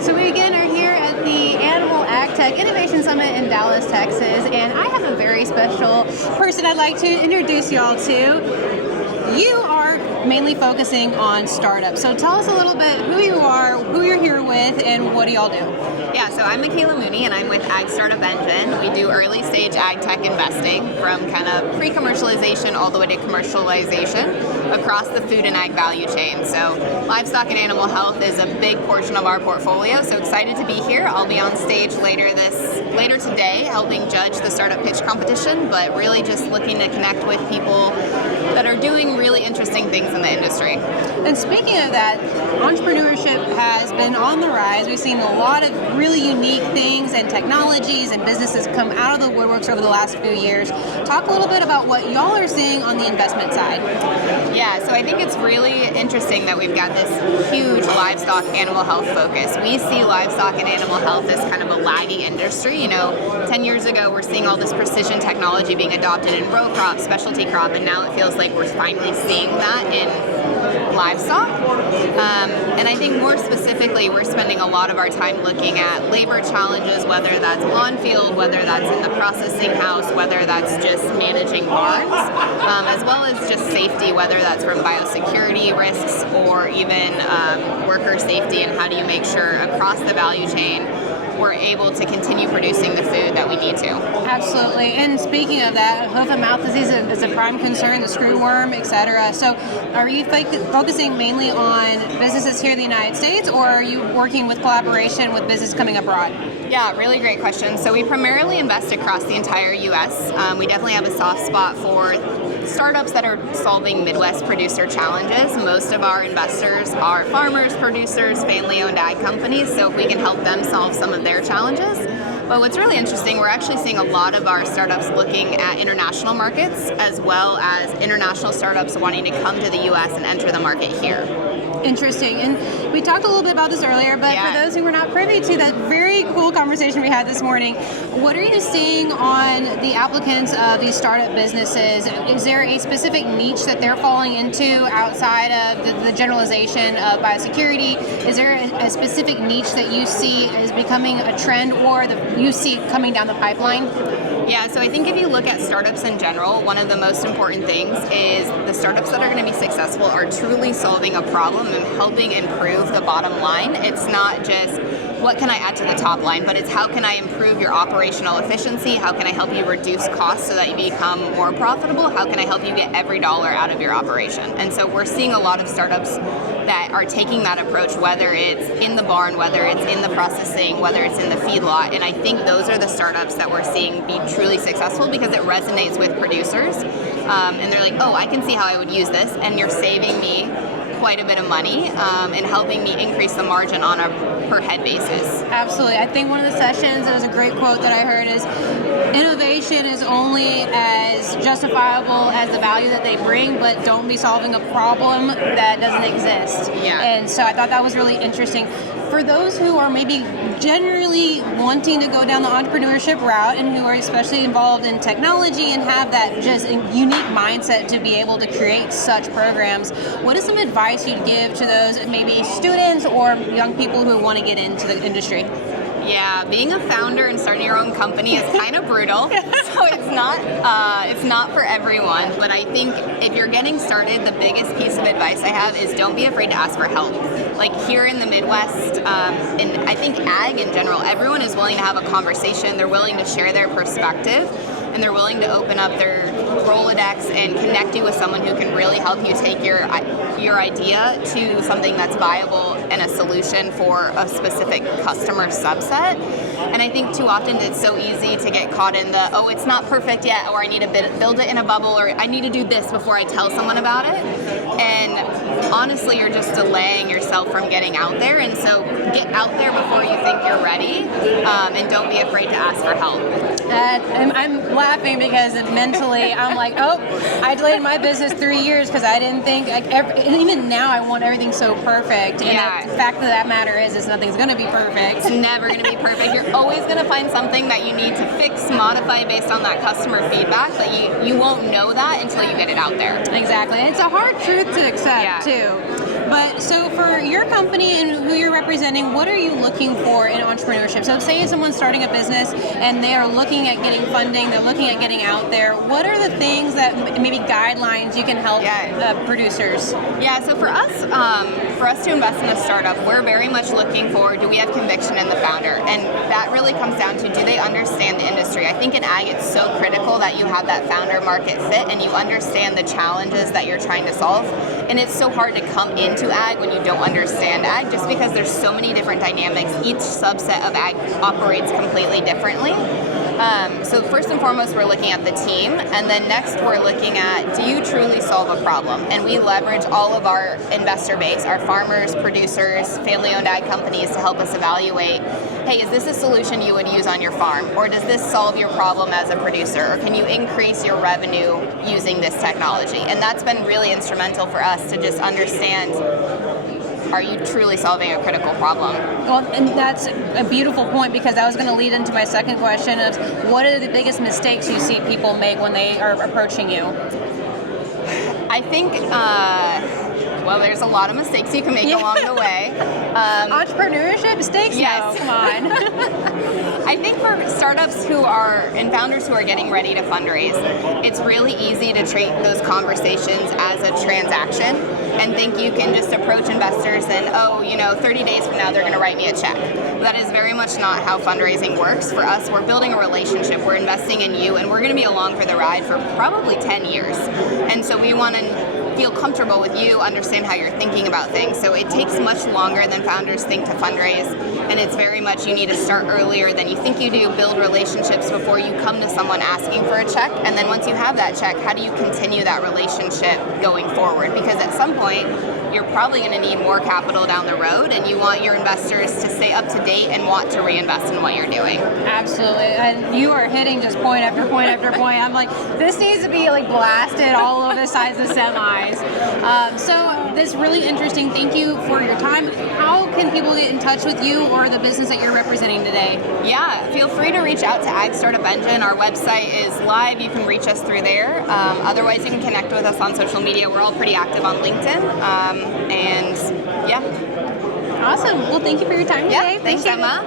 So we again are here at the Animal AgTech Innovation Summit in Dallas, Texas, and I have a very special person I'd like to introduce y'all to. You are mainly focusing on startups, so tell us a little bit who you are, who you're here with, and what do y'all do? Yeah, so I'm Mikayla Mooney, and I'm with Ag Startup Engine. We do early stage ag tech investing from kind of pre-commercialization all the way to commercialization across the food and ag value chain. So livestock and animal health is a big portion of our portfolio, so excited to be here. I'll be on stage later today helping judge the startup pitch competition, but really just looking to connect with people that are doing really interesting things in the industry. And speaking of that, entrepreneurship has been on the rise. We've seen a lot of really unique things and technologies and businesses come out of the woodworks over the last few years. Talk a little bit about what y'all are seeing on the investment side. Yeah, so I think it's really interesting that we've got this huge livestock animal health focus. We see livestock and animal health as kind of a lagging industry. 10 years ago, we're seeing all this precision technology being adopted in row crop, specialty crop, and now it feels like we're finally seeing that in livestock. And I think more specifically, we're spending a lot of our time looking at labor challenges, whether that's on field, whether that's in the processing house, whether that's just managing barns, as well as just safety, whether that's from biosecurity risks or even worker safety, and how do you make sure across the value chain we're able to continue producing the food that we need to. Absolutely. And speaking of that, hoof and mouth disease is a prime concern, the screwworm, etc. So are you focusing mainly on businesses here in the United States, or are you working with collaboration with business coming abroad? Yeah, really great question. So we primarily invest across the entire U.S. We definitely have a soft spot for startups that are solving Midwest producer challenges. Most of our investors are farmers, producers, family-owned ag companies, so if we can help them solve some of their challenges. But what's really interesting, we're actually seeing a lot of our startups looking at international markets, as well as international startups wanting to come to the U.S. and enter the market here. Interesting. And we talked a little bit about this earlier, but for those who were not privy to that very cool conversation we had this morning, what are you seeing on the applicants of these startup businesses? Is there a specific niche that they're falling into outside of the generalization of biosecurity? Is there a specific niche that you see is becoming a trend, or that you see coming down the pipeline? Yeah, so I think if you look at startups in general, one of the most important things is the startups that are going to be successful are truly solving a problem and helping improve the bottom line. It's not just what can I add to the top line, but it's how can I improve your operational efficiency? How can I help you reduce costs so that you become more profitable? How can I help you get every dollar out of your operation? And so we're seeing a lot of startups that are taking that approach, whether it's in the barn, whether it's in the processing, whether it's in the feedlot. And I think those are the startups that we're seeing be truly successful because it resonates with producers. And they're like, oh, I can see how I would use this, and you're saving me quite a bit of money and helping me increase the margin on a per head basis. Absolutely. I think one of the sessions, there was a great quote that I heard is, innovation is only as justifiable as the value that they bring, but don't be solving a problem that doesn't exist. Yeah. And so I thought that was really interesting. For those who are maybe generally wanting to go down the entrepreneurship route and who are especially involved in technology and have that just unique mindset to be able to create such programs, what is some advice you'd give to those maybe students or young people who want to get into the industry? Yeah, being a founder and starting your own company is kind of brutal, so it's not for everyone. But I think if you're getting started, the biggest piece of advice I have is don't be afraid to ask for help. Like here in the Midwest, and I think ag in general, everyone is willing to have a conversation. They're willing to share their perspective, and they're willing to open up their Rolodex and connect you with someone who can really help you take your idea to something that's viable and a solution for a specific customer subset. And I think too often it's so easy to get caught in the, oh, it's not perfect yet, or I need to build it in a bubble, or I need to do this before I tell someone about it. And honestly, you're just delaying yourself from getting out there. And so get out there before you think you're ready, and don't be afraid to ask for help. I'm laughing because mentally I'm like, oh, I delayed my business 3 years because I didn't think, and even now I want everything so perfect. And the fact of that matter is nothing's going to be perfect. It's never going to be perfect. You're always going to find something that you need to fix, modify based on that customer feedback, but you won't know that until you get it out there. Exactly. And it's a hard truth to accept too. But so for your company and who you're representing, what are you looking for in entrepreneurship? So say someone's starting a business and they are looking at getting funding, they're looking at getting out there. What are the things that maybe guidelines you can help producers? Yeah, so for us to invest in a startup, we're very much looking for, do we have conviction in the founder? And that really comes down to, do they understand the industry? I think in ag it's so critical that you have that founder market fit and you understand the challenges that you're trying to solve. And it's so hard to come into ag when you don't understand ag, just because there's so many different dynamics. Each subset of ag operates completely differently. So first and foremost, we're looking at the team, and then next we're looking at, do you truly solve a problem? And we leverage all of our investor base, our farmers, producers, family-owned ag companies to help us evaluate, hey, is this a solution you would use on your farm? Or does this solve your problem as a producer? Or can you increase your revenue using this technology? And that's been really instrumental for us to just understand, are you truly solving a critical problem? Well, and that's a beautiful point, because I was going to lead into my second question of, what are the biggest mistakes you see people make when they are approaching you? I think, well, there's a lot of mistakes you can make along the way. Entrepreneurship mistakes? Yes. No, come on. I think for startups and founders who are getting ready to fundraise, it's really easy to treat those conversations as a transaction and think you can just approach investors and, 30 days from now they're going to write me a check. That is very much not how fundraising works. For us, we're building a relationship, we're investing in you, and we're going to be along for the ride for probably 10 years. And so we want to feel comfortable with you, understand how you're thinking about things. So it takes much longer than founders think to fundraise, and it's very much, you need to start earlier than you think you do, build relationships before you come to someone asking for a check, and then once you have that check, how do you continue that relationship going forward? Because at some point, you're probably going to need more capital down the road, and you want your investors to stay up to date and want to reinvest in what you're doing. Absolutely, and you are hitting just point after point after point. I'm like, this needs to be like blasted all over the sides of semis. So this is really interesting. Thank you for your time. How can people get in touch with you or the business that you're representing today? Yeah, feel free to reach out to Ag Startup Engine. Our website is live. You can reach us through there. Otherwise, you can connect with us on social media. We're all pretty active on LinkedIn. And yeah. Awesome. Well, thank you for your time today. Thanks, Emma.